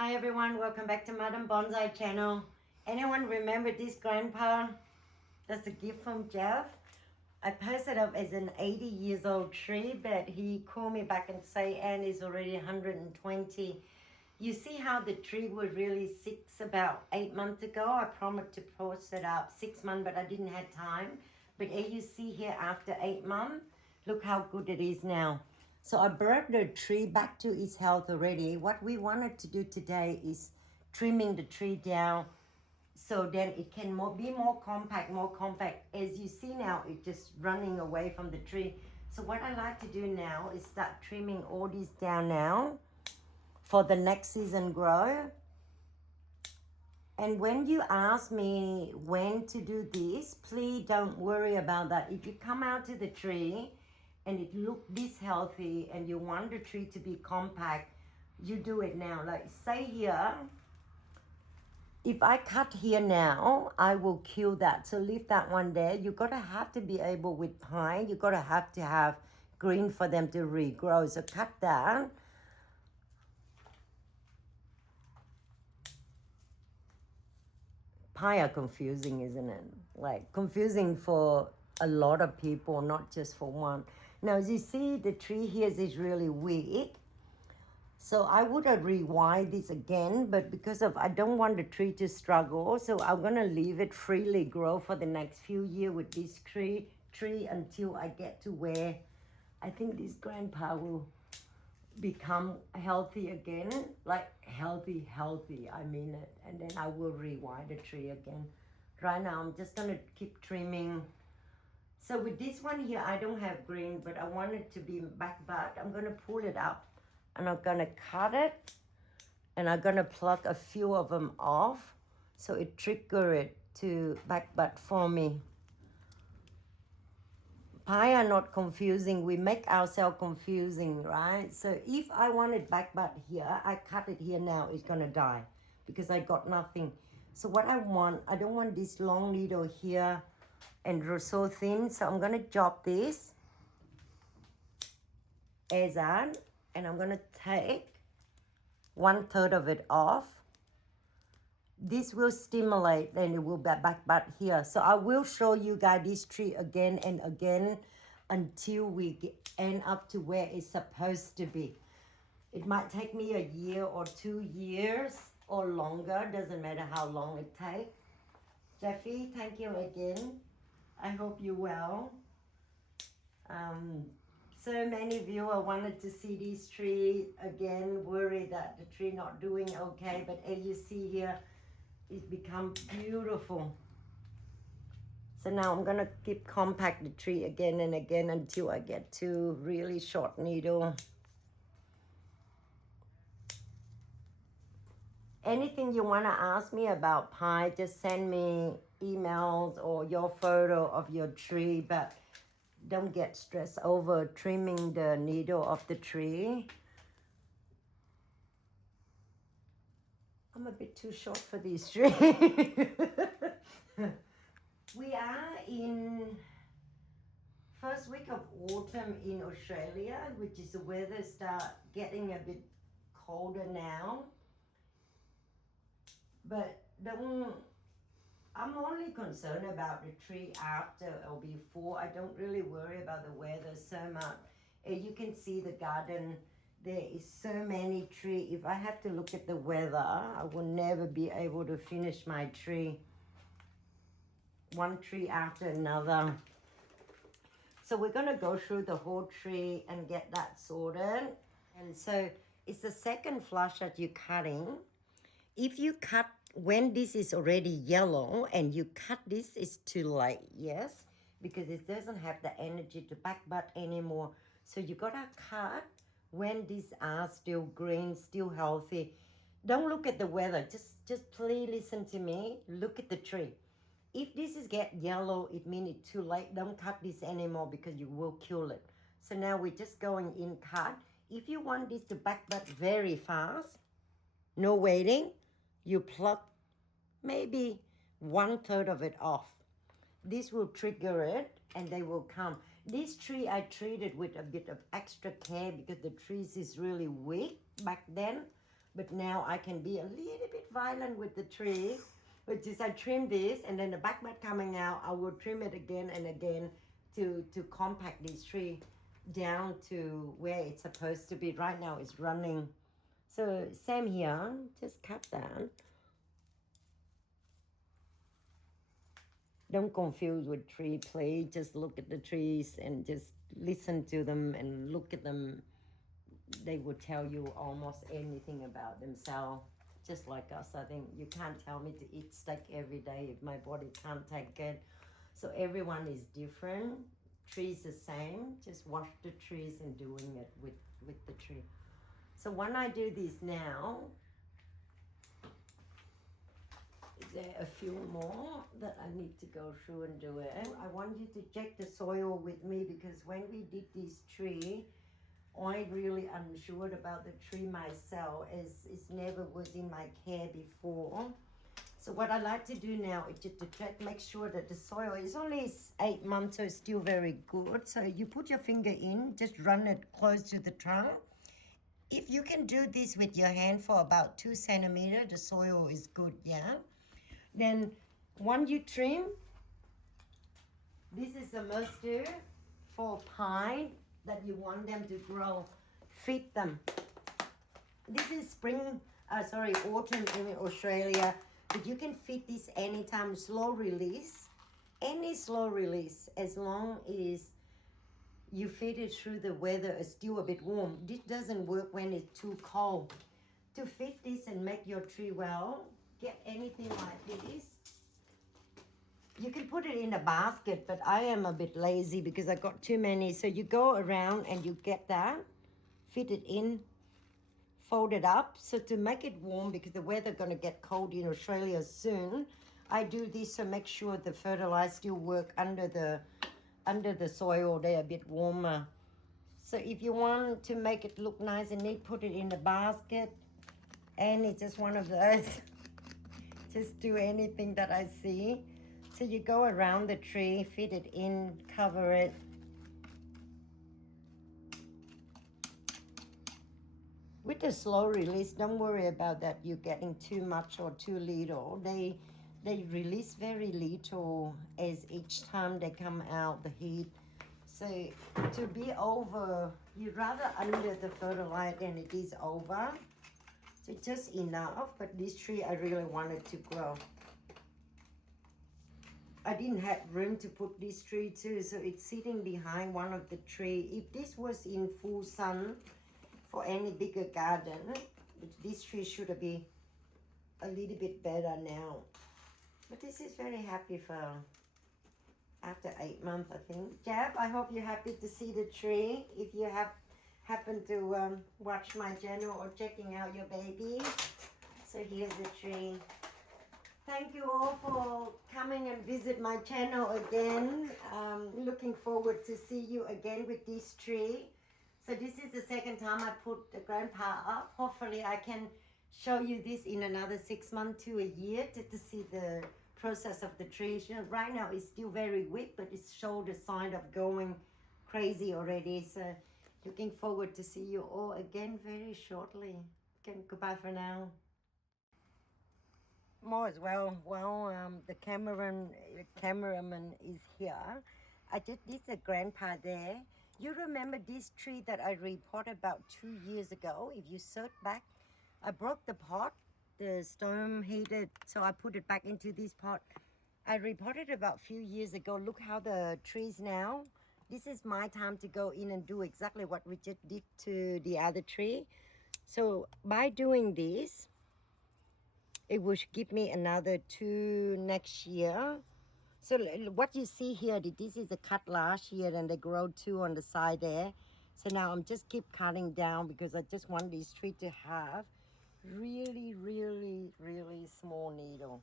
Hi everyone, welcome back to Madam Bonsai channel. Anyone remember this grandpa? That's a gift from Jeff. I posted up as an 80 years old tree, but he called me back and say Anne is already 120. You see how the tree was really sick about 8 months ago? I promised to post it up 6 months, but I didn't have time. But as you see here after 8 months, look how good it is now. So I brought the tree back to its health already. What we wanted to do today is trimming the tree down so then it can be more compact, more compact. As you see now, it's just running away from the tree. So what I like to do now is start trimming all these down now for the next season grow. And when you ask me when to do this, please don't worry about that. If you come out to the tree and it look this healthy and you want the tree to be compact, you do it now. Like say here, if I cut here now, I will kill that. So leave that one there. You gotta have to be able with pine, you gotta have to have green for them to regrow. So cut that. Pie are confusing, isn't it? Like confusing for a lot of people, not just for one. Now, as you see, the tree here is really weak. So I would have rewired this again, but because of I don't want the tree to struggle, so I'm gonna leave it freely grow for the next few years with this tree until I get to where I think this grandpa will become healthy again, like healthy, I mean it. And then I will rewire the tree again. Right now, I'm just gonna keep trimming. So with this one here, I don't have green, but I want it to be back bud. I'm gonna pull it up and I'm gonna cut it and I'm gonna pluck a few of them off so it trigger it to back bud for me. Pie are not confusing. We make ourselves confusing, right? So if I want it back bud here, I cut it here now, it's gonna die because I got nothing. So what I don't want this long needle here and so thin. So I'm gonna chop this as that, and I'm gonna take 1/3 of it off. This will stimulate and it will be back here. So I will show you guys this tree again and again until we end up to where it's supposed to be. It might take me a year or 2 years or longer. Doesn't matter how long it takes. Jeffy, thank you again. I hope you're well. So many viewers wanted to see this tree again, worried that the tree not doing okay. But as you see here, it become beautiful. So now I'm gonna keep compact the tree again and again until I get to really short needle. Anything you wanna ask me about pie, just send me emails or your photo of your tree, but don't get stressed over trimming the needle of the tree. I'm a bit too short for this tree. We are in first week of autumn in Australia, which is the weather start getting a bit colder now. But I'm only concerned about the tree after or before. I don't really worry about the weather so much. You can see the garden. There is so many trees. If I have to look at the weather, I will never be able to finish my tree. One tree after another. So we're gonna go through the whole tree and get that sorted. And so it's the second flush that you're cutting. If you cut when this is already yellow and you cut this, it's too late, yes? Because it doesn't have the energy to back bud anymore. So you gotta cut when these are still green, still healthy. Don't look at the weather, just please listen to me. Look at the tree. If this is get yellow, it means it's too late. Don't cut this anymore because you will kill it. So now we're just going in cut. If you want this to back bud very fast, no waiting, you pluck maybe 1/3 of it off. This will trigger it and they will come. This tree I treated with a bit of extra care because the tree is really weak back then. But now I can be a little bit violent with the tree, which is I trim this and then the back mat coming out, I will trim it again and again to compact this tree down to where it's supposed to be. Right now it's running. So same here, just cut down. Don't confuse with tree play, just look at the trees and just listen to them and look at them. They will tell you almost anything about themselves, just like us. I think you can't tell me to eat steak every day if my body can't take it. So everyone is different. Trees the same, just wash the trees and doing it with the tree. So when I do this now, there are a few more that I need to go through and do it. I want you to check the soil with me because when we did this tree, I really unsure about the tree myself as it never was in my care before. So what I like to do now is to check, make sure that the soil is only 8 months, so it's still very good. So you put your finger in, just run it close to the trunk. If you can do this with your hand for about 2 centimeters, the soil is good, yeah? Then once you trim, this is the moisture for pine that you want them to grow. Feed them. This is autumn in Australia, but you can feed this anytime, slow release. Any slow release, as long as you feed it through the weather is still a bit warm. This doesn't work when it's too cold. To feed this and make your tree well, get anything like this. You can put it in a basket, but I am a bit lazy because I got too many. So you go around and you get that, fit it in, fold it up. So to make it warm, because the weather gonna get cold in Australia soon, I do this to make sure the fertilizer still work under the soil. They're a bit warmer. So if you want to make it look nice and neat, put it in a basket. And it's just one of those. Just do anything that I see. So you go around the tree, fit it in, cover it. With the slow release, don't worry about that you're getting too much or too little. They release very little as each time they come out, the heat. So to be over, you'd rather under the fertilizer than it is over. So just enough, but this tree I really wanted to grow. I didn't have room to put this tree too, so it's sitting behind one of the tree. If this was in full sun for any bigger garden, this tree should be a little bit better now. But this is very happy for after 8 months, I think. Jeff, I hope you're happy to see the tree. If you have happened to watch my channel or checking out your baby. So here's the tree. Thank you all for coming and visit my channel again. Looking forward to see you again with this tree. So this is the second time I put the grandpa up. Hopefully I can show you this in another 6 months to a year to see the process of the tree. Right now it's still very weak, but it showed a sign of going crazy already. So looking forward to see you all again very shortly. Okay, goodbye for now. More as well. The cameraman is here. I did this a grandpa there. You remember this tree that I reported about 2 years ago? If you search back, I broke the pot, the storm heated, so I put it back into this pot. I reported about a few years ago. Look how the trees now. This is my time to go in and do exactly what we just did to the other tree. So by doing this, it will give me another 2 next year. So what you see here, this is a cut last year and they grow 2 on the side there. So now I'm just keep cutting down because I just want this tree to have really, really, really small needle.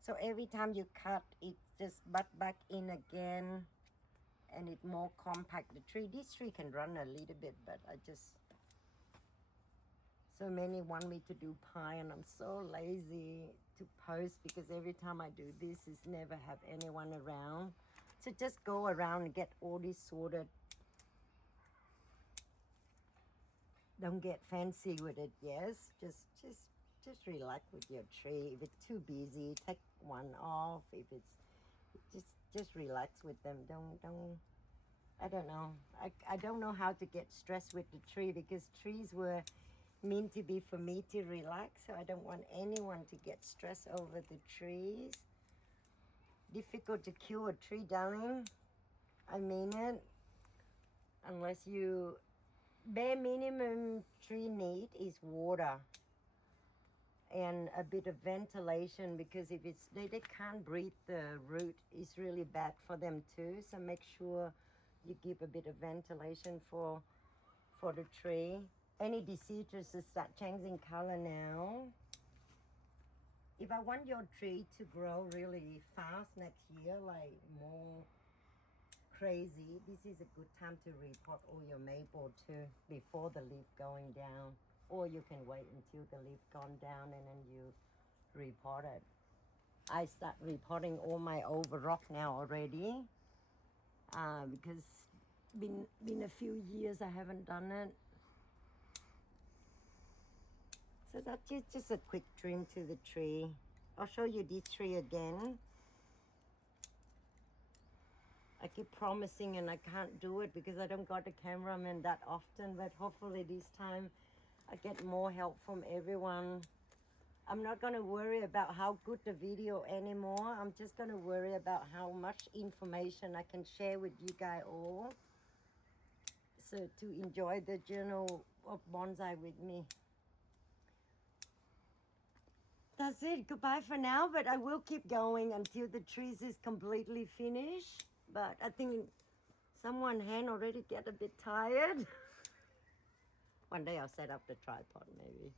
So every time you cut, it just butt back in again and it more compact the tree. This tree can run a little bit, but I just, so many want me to do pie and I'm so lazy to post because every time I do this is never have anyone around. So just go around and get all this sorted. Don't get fancy with it, yes. Just relax with your tree. If it's too busy, take one off. If it's just relax with them. Don't I don't know. I don't know how to get stressed with the tree because trees were meant to be for me to relax, so I don't want anyone to get stressed over the trees. Difficult to cure a tree, darling. I mean it. Unless you bare minimum tree need is water and a bit of ventilation, because if it's they can't breathe, the root is really bad for them too. So make sure you give a bit of ventilation for the tree. Any deciduous start changing color now. If I want your tree to grow really fast next year, like more crazy, this is a good time to repot all your maple too before the leaf going down, or you can wait until the leaf gone down and then you repot it. I start repotting all my overrock now already because been a few years I haven't done it. So that's just a quick trim to the tree. I'll show you this tree again. I keep promising and I can't do it because I don't got the cameraman that often, but hopefully this time I get more help from everyone. I'm not going to worry about how good the video anymore. I'm just going to worry about how much information I can share with you guys all. So to enjoy the journal of bonsai with me. That's it. Goodbye for now, but I will keep going until the trees is completely finished. But I think someone hand already get a bit tired. One day I'll set up the tripod maybe.